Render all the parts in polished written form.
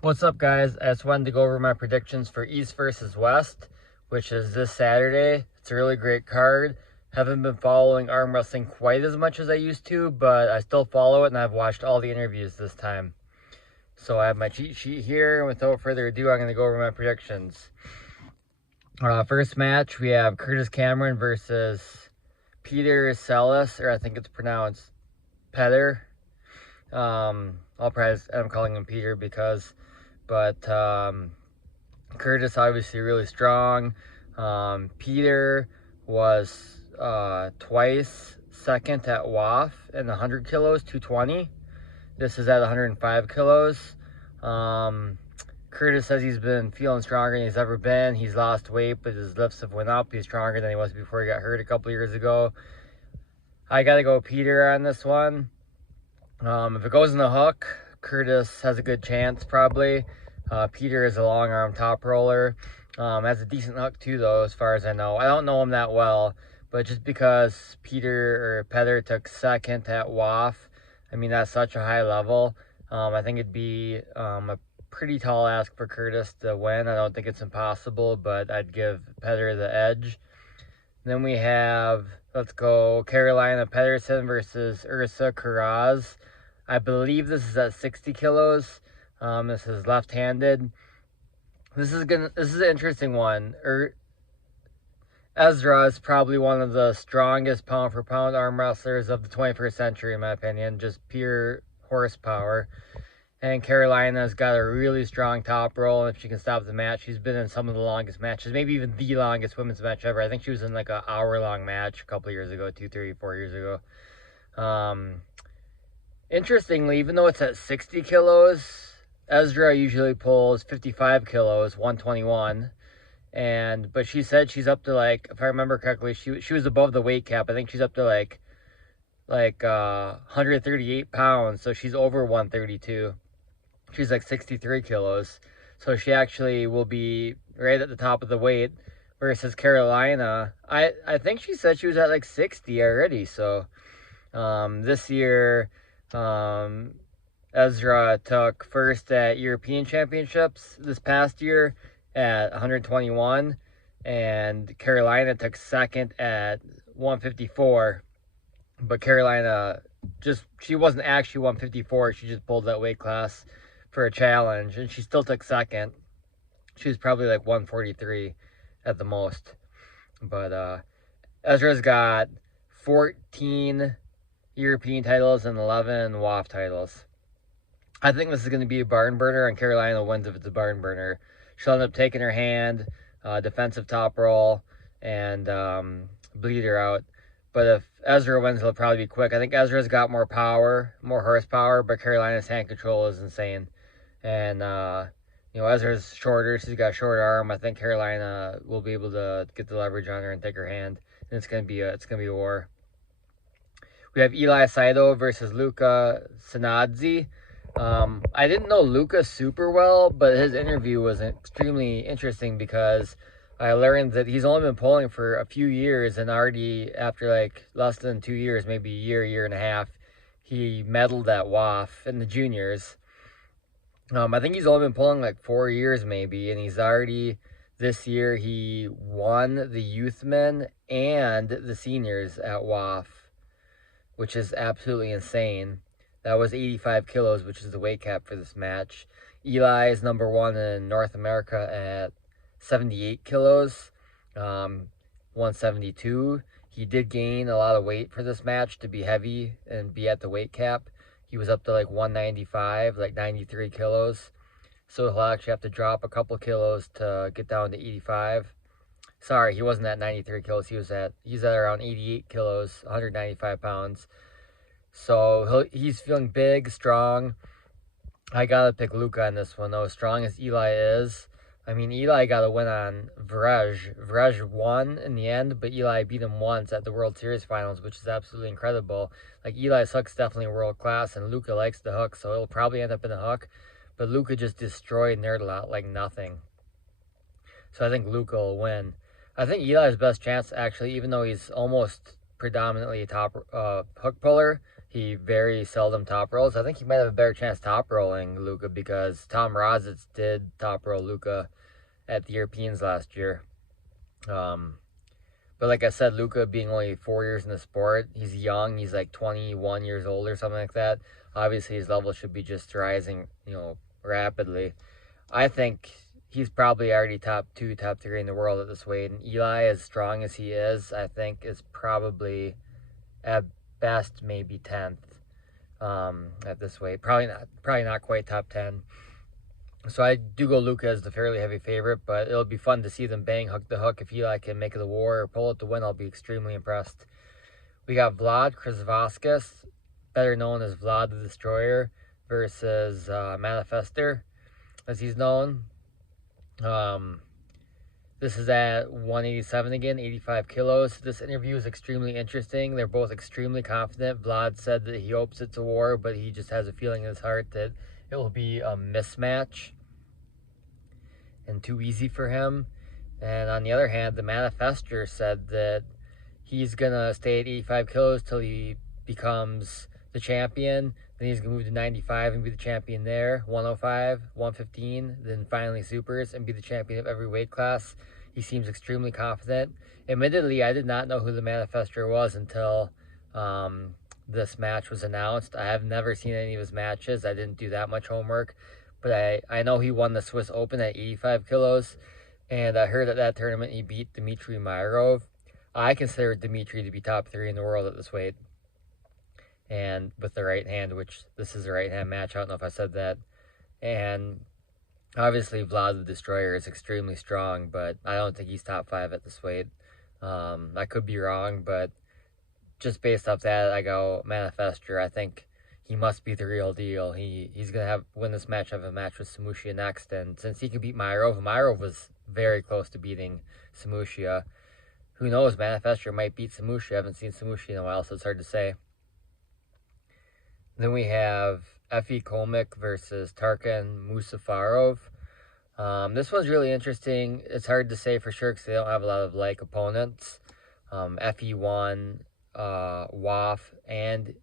What's up, guys? I just wanted to go over my predictions for East versus West, which is this Saturday. It's a really great card. Haven't been following arm wrestling quite as much as I used to, but I still follow it and I've watched all the interviews this time. So I have my cheat sheet here, and without further ado, I'm going to go over my predictions. First match, we have Curtis Cameron versus Peter Salas, or I think it's pronounced Petter. I'll probably end up calling him Peter but Curtis obviously really strong. Peter was twice second at WAF in 100 kilos, 220. This is at 105 kilos. Curtis says he's been feeling stronger than he's ever been. He's lost weight, but his lifts have went up. He's stronger than he was before he got hurt a couple years ago. I got to go Peter on this one. If it goes in the hook, Curtis has a good chance probably. Peter is a long arm top roller. Has a decent hook too, though, as far as I know. I don't know him that well, but just because Petter took second at WAF, I mean, that's such a high level. I think it'd be a pretty tall ask for Curtis to win. I don't think it's impossible, but I'd give Petter the edge. Then we have, let's go, Carolina Pedersen versus Ursa Karaz. I believe this is at 60 kilos. This is left-handed. This is an interesting one. Ezra is probably one of the strongest pound-for-pound arm wrestlers of the 21st century, in my opinion. Just pure horsepower. And Carolina's got a really strong top roll, and if she can stop the match, she's been in some of the longest matches, maybe even the longest women's match ever. I think she was in like an hour-long match a couple years ago, 2, 3, 4 years ago. Interestingly, even though it's at 60 kilos, Ezra usually pulls 55 kilos, 121. But she said she's up to, like, if I remember correctly, she was above the weight cap. I think she's up to like 138 pounds, so she's over 132. She's like 63 kilos. So she actually will be right at the top of the weight versus Carolina. I think she said she was at like 60 already. So this year, Ezra took first at European Championships this past year at 121, and Carolina took second at 154. But Carolina she wasn't actually 154. She just pulled that weight class for a challenge, and she still took second. She was probably like 143 at the most. But Ezra's got 14 European titles and 11 WAF titles. I think this is going to be a barn burner, and Carolina wins if it's a barn burner. She'll end up taking her hand, defensive top roll, and bleed her out. But if Ezra wins, it'll probably be quick. I think Ezra's got more power, more horsepower, but Carolina's hand control is insane. And Ezra's shorter. She's got a short arm. I think Carolina will be able to get the leverage on her and take her hand. And it's gonna be a war. We have Eli Saito versus Luca Sinadzi. I didn't know Luca super well, but his interview was extremely interesting because I learned that he's only been pulling for a few years, and already after like less than 2 years, maybe a year and a half, he medaled at WAF in the juniors. I think he's only been pulling like 4 years maybe, and he's already, this year he won the youth men and the seniors at WAF, which is absolutely insane. That was 85 kilos, which is the weight cap for this match. Eli is number one in North America at 78 kilos, 172. He did gain a lot of weight for this match to be heavy and be at the weight cap. He was up to like 195, like 93 kilos. So he'll actually have to drop a couple kilos to get down to 85. Sorry, he wasn't at 93 kilos. He's at around 88 kilos, 195 pounds. So he's feeling big, strong. I gotta pick Luca on this one, though. As strong as Eli is, I mean, Eli got a win on Varej. Varej won in the end, but Eli beat him once at the World Series Finals, which is absolutely incredible. Like, Eli's hook's definitely world class, and Luca likes the hook, so it'll probably end up in a hook. But Luca just destroyed Nerdlot like nothing. So I think Luca will win. I think Eli's best chance, actually, even though he's almost predominantly a top hook puller, he very seldom top rolls. I think he might have a better chance top rolling Luka because Tom Rositz did top roll Luka at the Europeans last year. But like I said, Luka being only 4 years in the sport, he's young. He's like 21 years old or something like that. Obviously, his level should be just rising, rapidly. I think he's probably already top 2, top 3 in the world at this weight. And Eli, as strong as he is, I think is probably at best maybe 10th at this weight. Probably not quite top 10. So I do go Luka as the fairly heavy favorite, but it'll be fun to see them bang hook to hook. If Eli can make it a war or pull it to win, I'll be extremely impressed. We got Vlad Krivoskas, better known as Vlad the Destroyer, versus Manifester, as he's known. This is at 187 again, 85 kilos. This interview is extremely interesting. They're both extremely confident. Vlad said that he hopes it's a war, but he just has a feeling in his heart that it will be a mismatch and too easy for him. And on the other hand, the Manifester said that he's going to stay at 85 kilos till he becomes the champion. Then he's going to move to 95 and be the champion there, 105, 115, then finally supers and be the champion of every weight class. He seems extremely confident. Admittedly, I did not know who the Manifester was until this match was announced. I have never seen any of his matches. I didn't do that much homework. But I know he won the Swiss Open at 85 kilos. And I heard at that tournament he beat Dmitry Myrov. I consider Dmitry to be top 3 in the world at this weight. And with the right hand, which this is a right hand match. I don't know if I said that. And obviously Vlad the Destroyer is extremely strong, but I don't think he's top 5 at this weight. I could be wrong, but just based off that, I go Manifester. I think he must be the real deal. He's gonna win this match, have a match with Samushia next, and since he can beat Myrov was very close to beating Samushia. Who knows? Manifester might beat Samushia. I haven't seen Samushia in a while, so it's hard to say. Then we have Efi Komik versus Tarkan Musafarov. This one's really interesting. It's hard to say for sure because they don't have a lot of like opponents. Efi won WAF and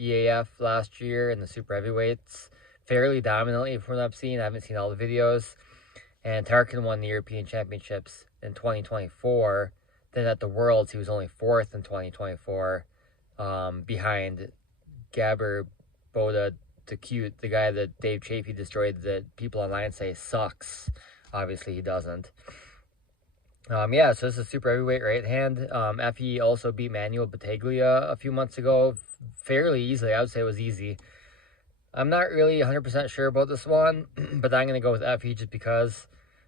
EAF last year in the super heavyweights fairly dominantly from what I've seen. I haven't seen all the videos. And Tarkan won the European Championships in 2024. Then at the Worlds, he was only 4th in 2024, behind Gabor Boda the Cute, the guy that Dave Chafee destroyed that people online say sucks. Obviously, he doesn't. So this is super heavyweight right hand. Efi also beat Manuel Battaglia a few months ago fairly easily. I would say it was easy. I'm not really 100% sure about this one, but I'm going to go with Efi just because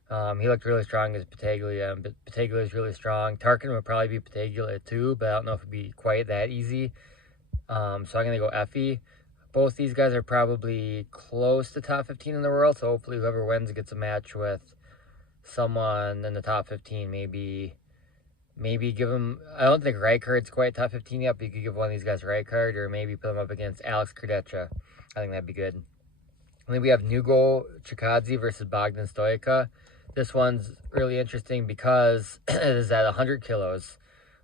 he looked really strong as Battaglia, and Battaglia is really strong. Tarkin would probably be Battaglia too, but I don't know if it would be quite that easy. So I'm going to go Efi. Both these guys are probably close to top 15 in the world, so hopefully whoever wins gets a match with someone in the top 15. Maybe give him, I don't think Rijkaard's quite top 15 yet, but you could give one of these guys Rijkaard, or maybe put him up against Alex Krdecha. I think that'd be good. And then we have Nugo Chikadze versus Bogdan Stoica. This one's really interesting because it is at 100 kilos.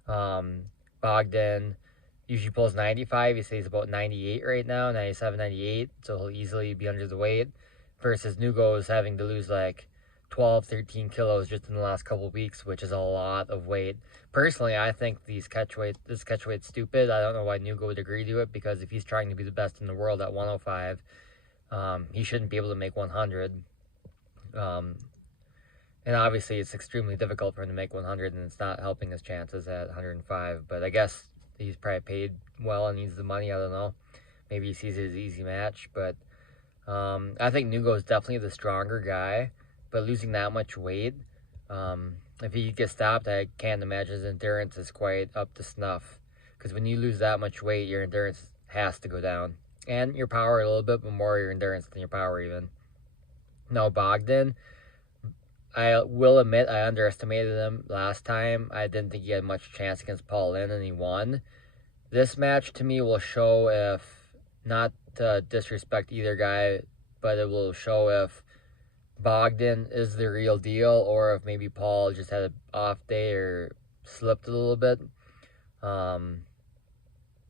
Bogdan usually pulls 95. He says he's about 98 right now, 97, 98. So he'll easily be under the weight. Versus Nugo is having to lose like 12, 13 kilos just in the last couple of weeks, which is a lot of weight. Personally, I think this catchweight's stupid. I don't know why Nugo would agree to it, because if he's trying to be the best in the world at 105, he shouldn't be able to make 100. And obviously it's extremely difficult for him to make 100, and it's not helping his chances at 105. But I guess he's probably paid well and needs the money. I don't know. Maybe he sees it as an easy match. But I think Nugo is definitely the stronger guy. But losing that much weight, if he gets stopped, I can't imagine his endurance is quite up to snuff. Because when you lose that much weight, your endurance has to go down. And your power a little bit, but more your endurance than your power even. Now Bogdan, I will admit I underestimated him last time. I didn't think he had much chance against Paul Lin, and he won. This match to me will show if, not to disrespect either guy, but it will show if Bogdan is the real deal, or if maybe Paul just had an off day or slipped a little bit.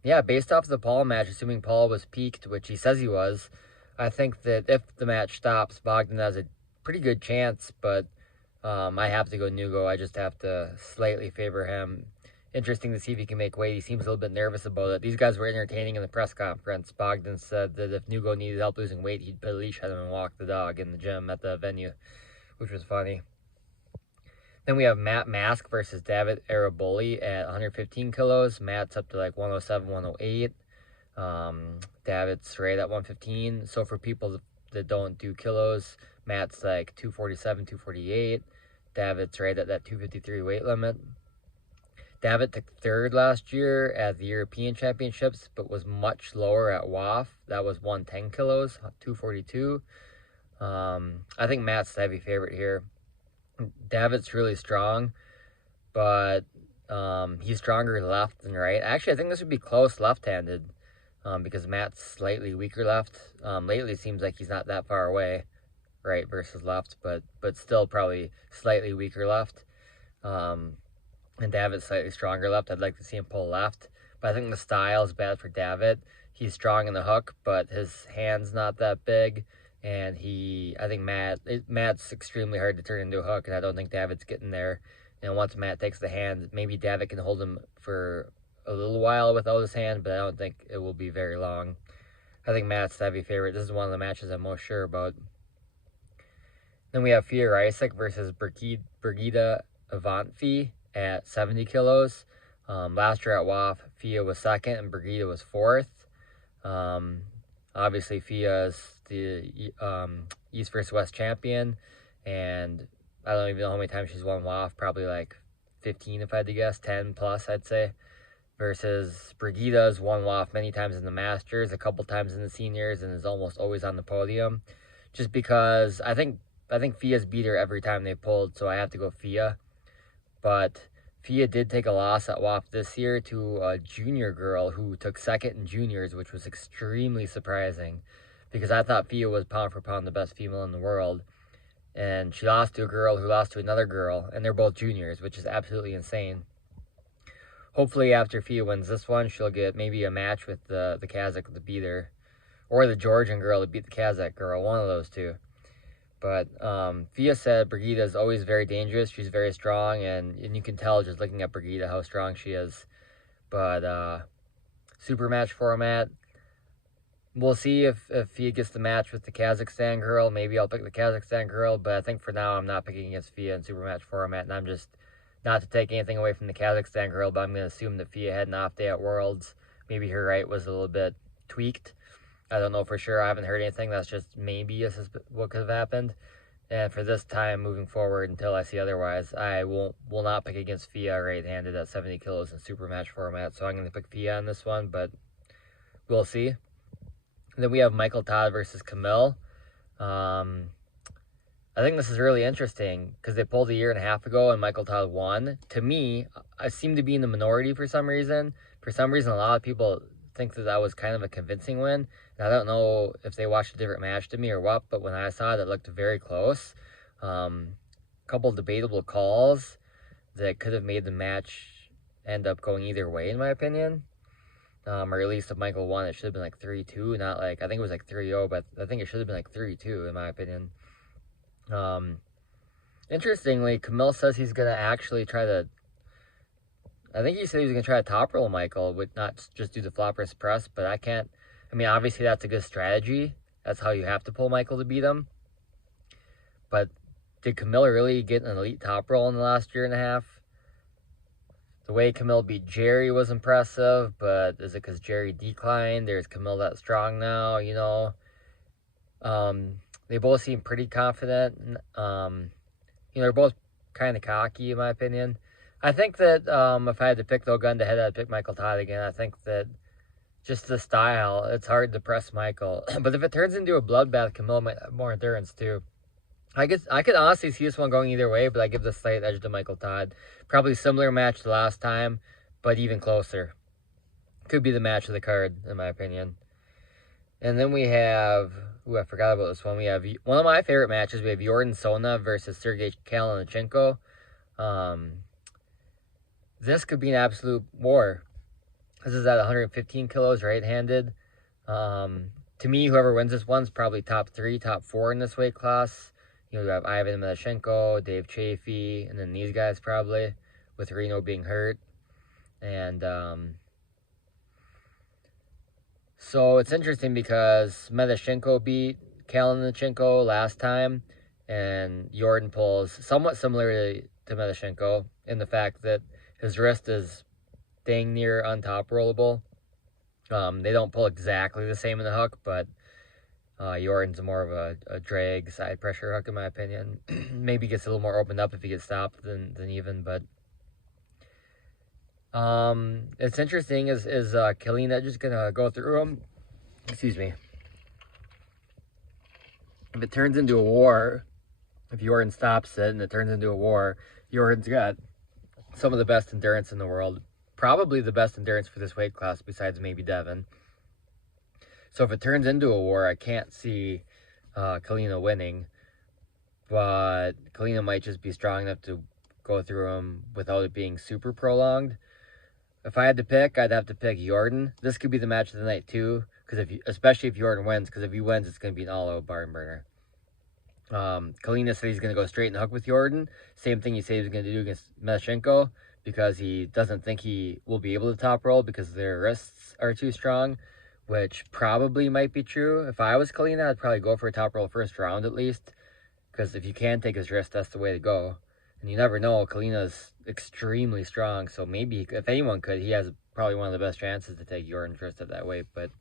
yeah, based off the Paul match, assuming Paul was peaked, which he says he was, I think that if the match stops, Bogdan has a pretty good chance, but I have to go Nugo. I just have to slightly favor him. Interesting to see if he can make weight. He seems a little bit nervous about it. These guys were entertaining in the press conference. Bogdan said that if Nugo needed help losing weight, he'd put a leash on him and walk the dog in the gym at the venue, which was funny. Then we have Matt Mask versus David Araboli at 115 kilos. Matt's up to like 107, 108. David's right at 115. So for people that don't do kilos, Matt's like 247, 248. David's right at that 253 weight limit. David took third last year at the European Championships, but was much lower at WAF. That was 110 kilos, 242. I think Matt's the heavy favorite here. David's really strong, but he's stronger left than right. Actually, I think this would be close left-handed because Matt's slightly weaker left. Lately, it seems like he's not that far away, right versus left, but still probably slightly weaker left. And David's slightly stronger left. I'd like to see him pull left, but I think the style is bad for David. He's strong in the hook, but his hand's not that big. And I think Matt's extremely hard to turn into a hook, and I don't think David's getting there. And once Matt takes the hand, maybe David can hold him for a little while without his hand, but I don't think it will be very long. I think Matt's the heavy favorite. This is one of the matches I'm most sure about. Then we have Fia Isaac versus Brigida Avantfi at 70 kilos. Last year at WAF, Fia was second and Brigida was fourth. Obviously, Fia is the East versus West champion, and I don't even know how many times she's won WAF, probably like 15 if I had to guess, 10 plus I'd say, versus Brigida's won WAF many times in the Masters, a couple times in the Seniors, and is almost always on the podium, just because I think Fia's beat her every time they pulled, so I have to go Fia. But Fia did take a loss at WAF this year to a junior girl who took second in juniors, which was extremely surprising because I thought Fia was pound for pound the best female in the world. And she lost to a girl who lost to another girl, and they're both juniors, which is absolutely insane. Hopefully after Fia wins this one, she'll get maybe a match with the Kazakh to beat her, or the Georgian girl to beat the Kazakh girl, one of those two. But Fia said Brigida is always very dangerous. She's very strong, and you can tell just looking at Brigida how strong she is. But super match format. We'll see if Fia gets the match with the Kazakhstan girl. Maybe I'll pick the Kazakhstan girl, but I think for now I'm not picking against Fia in super match format. And I'm just, not to take anything away from the Kazakhstan girl, but I'm going to assume that Fia had an off day at Worlds. Maybe her right was a little bit tweaked. I don't know for sure. I haven't heard anything. That's just maybe what could have happened. And for this time, moving forward, until I see otherwise, I will not pick against Fia right-handed at 70 kilos in super match format. So I'm going to pick Fia on this one, but we'll see. And then we have Michael Todd versus Camille. I think this is really interesting because they pulled a year and a half ago and Michael Todd won. To me, I seem to be in the minority for some reason. For some reason, a lot of people think that was kind of a convincing win. And I don't know if they watched a different match to me or what, but when I saw it, it looked very close. Couple debatable calls that could have made the match end up going either way, in my opinion. Or at least if Michael won, it should have been like 3-2, not like, I think it was like 3-0, but I think it should have been like 3-2, in my opinion. Interestingly, Camille says he's going to actually try to, I think he said he was going to try to top roll Michael, with not just do the floppers press, but I mean, obviously that's a good strategy. That's how you have to pull Michael to beat him. But did Camille really get an elite top roll in the last year and a half? The way Camille beat Jerry was impressive, but is it because Jerry declined? Or is Camille that strong now, you know? They both seem pretty confident. You know, they're both kind of cocky, in my opinion. I think that if I had to pick, though, gun to head, I'd pick Michael Todd again. I think that just the style, it's hard to press Michael. But if it turns into a bloodbath, Camille might have more endurance, too. I could honestly see this one going either way, but I give the slight edge to Michael Todd. Probably similar match to last time, but even closer. Could be the match of the card, in my opinion. And then we have, I forgot about this one. We have one of my favorite matches. We have Jordan Sona versus Sergey Kalinichenko. This could be an absolute war. This is at 115 kilos, right-handed. To me, whoever wins this one's probably top 3, top 4 in this weight class. You know, you have Ivan Medashenko, Dave Chafee, and then these guys probably, with Reno being hurt. And so it's interesting because Medashenko beat Kalinachenko last time, and Jordan pulls somewhat similarly to Medashenko in the fact that his wrist is dang near untop rollable. They don't pull exactly the same in the hook, but Jordan's more of a drag side pressure hook in my opinion. Maybe gets a little more opened up if he gets stopped than even, but it's interesting. Is Kalina just gonna go through him? Excuse me. If it turns into a war, if Jordan stops it and it turns into a war, Jordan's got some of the best endurance in the world. Probably the best endurance for this weight class besides maybe Devin. So if it turns into a war, I can't see Kalina winning. But Kalina might just be strong enough to go through him without it being super prolonged. If I had to pick, I'd have to pick Jordan. This could be the match of the night too, because especially if Jordan wins, because if he wins, it's going to be an all-out barn burner. Kalina said he's going to go straight in the hook with Jordan. Same thing he said he was going to do against Medashenko, because he doesn't think he will be able to top roll because their wrists are too strong, which probably might be true. If I was Kalina, I'd probably go for a top roll first round at least, because if you can take his wrist, that's the way to go. And you never know, Kalina's extremely strong, so maybe if anyone could, he has probably one of the best chances to take Jordan's wrist at that weight. But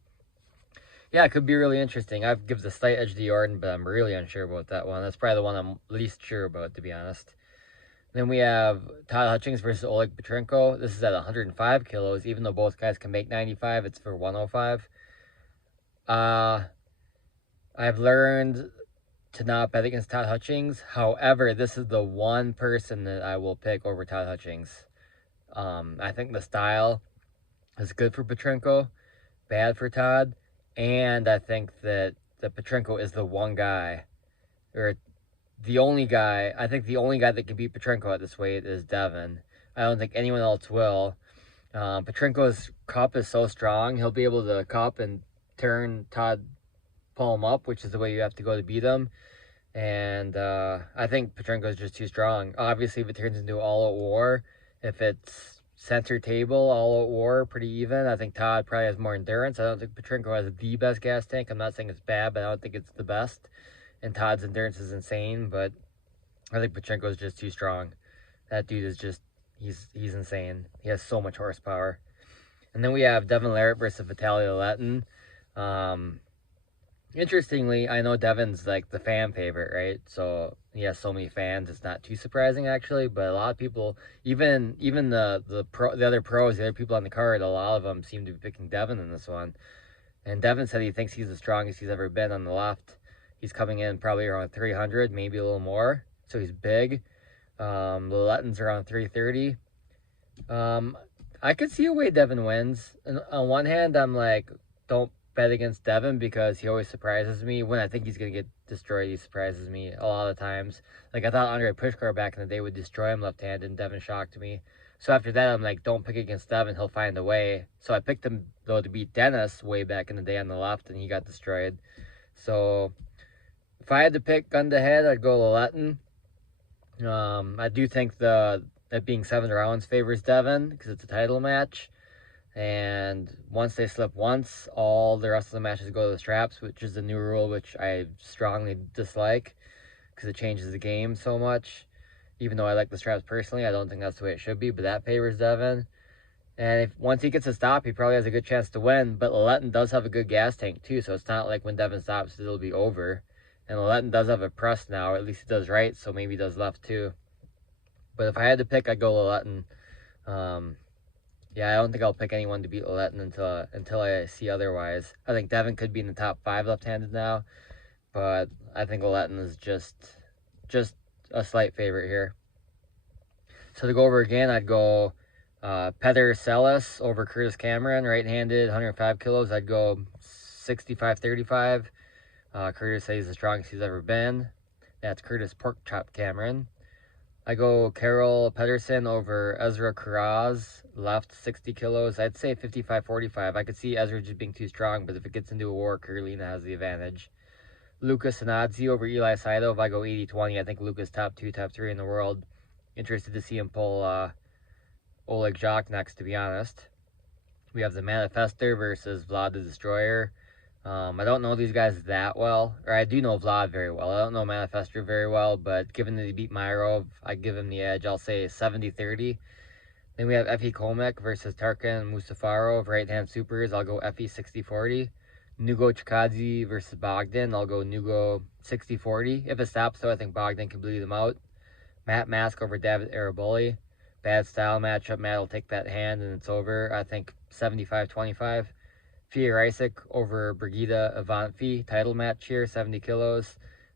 yeah, it could be really interesting. I've given the slight edge to Jordan, but I'm really unsure about that one. That's probably the one I'm least sure about, to be honest. Then we have Todd Hutchings versus Oleg Petrenko. This is at 105 kilos. Even though both guys can make 95, it's for 105. I've learned to not bet against Todd Hutchings. However, this is the one person that I will pick over Todd Hutchings. I think the style is good for Petrenko, bad for Todd. And I think that Petrenko is the one guy, or the only guy, I think the only guy that can beat Petrenko at this weight is Devin. I don't think anyone else will. Petrenko's cup is so strong, he'll be able to cup and turn Todd Palm up, which is the way you have to go to beat him. And I think Petrenko is just too strong. Obviously, if it turns into all-out war, if it's center table, all-out war, pretty even, I think Todd probably has more endurance. I don't think Petrenko has the best gas tank. I'm not saying it's bad, but I don't think it's the best. And Todd's endurance is insane, but I think Petrenko is just too strong. That dude is just, he's insane. He has so much horsepower. And then we have Devin Larratt versus Vitaly Letein. Interestingly, I know Devin's like the fan favorite, right? So he has so many fans. It's not too surprising actually, but a lot of people, even the other pros, the other people on the card, a lot of them seem to be picking Devin in this one. And Devin said he thinks he's the strongest he's ever been on the left. He's coming in probably around 300, maybe a little more. So he's big. The Letein's around 330. I could see a way Devin wins. And on one hand, I'm like, don't bet against Devin because he always surprises me. When I think he's going to get destroyed, he surprises me a lot of times. Like, I thought Andre Pushkar back in the day would destroy him left-handed, and Devin shocked me. So after that, I'm like, don't pick against Devin. He'll find a way. So I picked him, though, to beat Dennis way back in the day on the left, and he got destroyed. So if I had to pick gun to head, I'd go Letein. I do think that being 7 rounds favors Devin because it's a title match. And once they slip once, all the rest of the matches go to the straps, which is a new rule, which I strongly dislike because it changes the game so much. Even though I like the straps personally, I don't think that's the way it should be, but that favors Devin. And once he gets a stop, he probably has a good chance to win. But Letein does have a good gas tank too, so it's not like when Devin stops, it'll be over. And Letein does have a press now, or at least he does right, so maybe he does left too. But if I had to pick, I'd go Letein. Yeah, I don't think I'll pick anyone to beat Letein until I see otherwise. I think Devin could be in the top 5 left-handed now, but I think Letein is just a slight favorite here. So to go over again, I'd go Petr Celis over Curtis Cameron, right-handed, 105 kilos. I'd go 65-35. Curtis says he's the strongest he's ever been. That's Curtis Pork Chop Cameron. I go Carol Pedersen over Ezra Karaz, left 60 kilos. I'd say 55-45. I could see Ezra just being too strong, but if it gets into a war, Carolina has the advantage. Lucas Anadzi over Eli Saito. If I go 80-20, I think Lucas top 2, top 3 in the world. Interested to see him pull Oleg Jacques next, to be honest. We have the Manifester versus Vlad the Destroyer. I don't know these guys that well, or I do know Vlad very well. I don't know Manifester very well, but given that he beat Myrov, I give him the edge. I'll say 70-30. Then we have Effie Komek versus Tarkan Musafarov, right-hand supers. I'll go Effie 60-40. Nugo Chikadze versus Bogdan. I'll go Nugo 60-40. If it stops, though, I think Bogdan can bleed him out. Matt Mask over David Araboli. Bad style matchup. Matt will take that hand, and it's over. I think 75-25. Fia Isaac over Brigida Avantfi. Title match here, 70 kilos.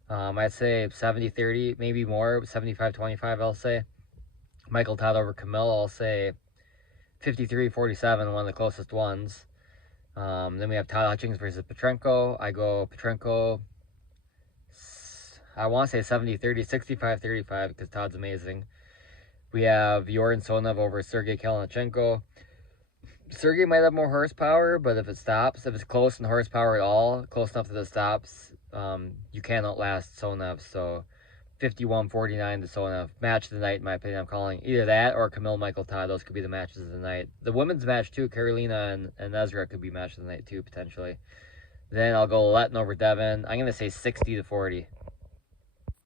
I'd say 70-30, maybe more. 75-25, I'll say. Michael Todd over Camille, I'll say 53-47, one of the closest ones. Then we have Todd Hutchings versus Petrenko. I go Petrenko, I want to say 70-30, 65-35, because Todd's amazing. We have Yorin Sonev over Sergey Kalashnichenko. Sergey might have more horsepower, but if it stops, if it's close in horsepower at all, close enough that it stops, you can't outlast Sonev. So 51-49 to Sonev. Match of the night, in my opinion. I'm calling either that or Camille Michael Todd. Those could be the matches of the night. The women's match too, Carolina and Ezra could be match of the night too, potentially. Then I'll go Letton over Devin. I'm going to say 60-40.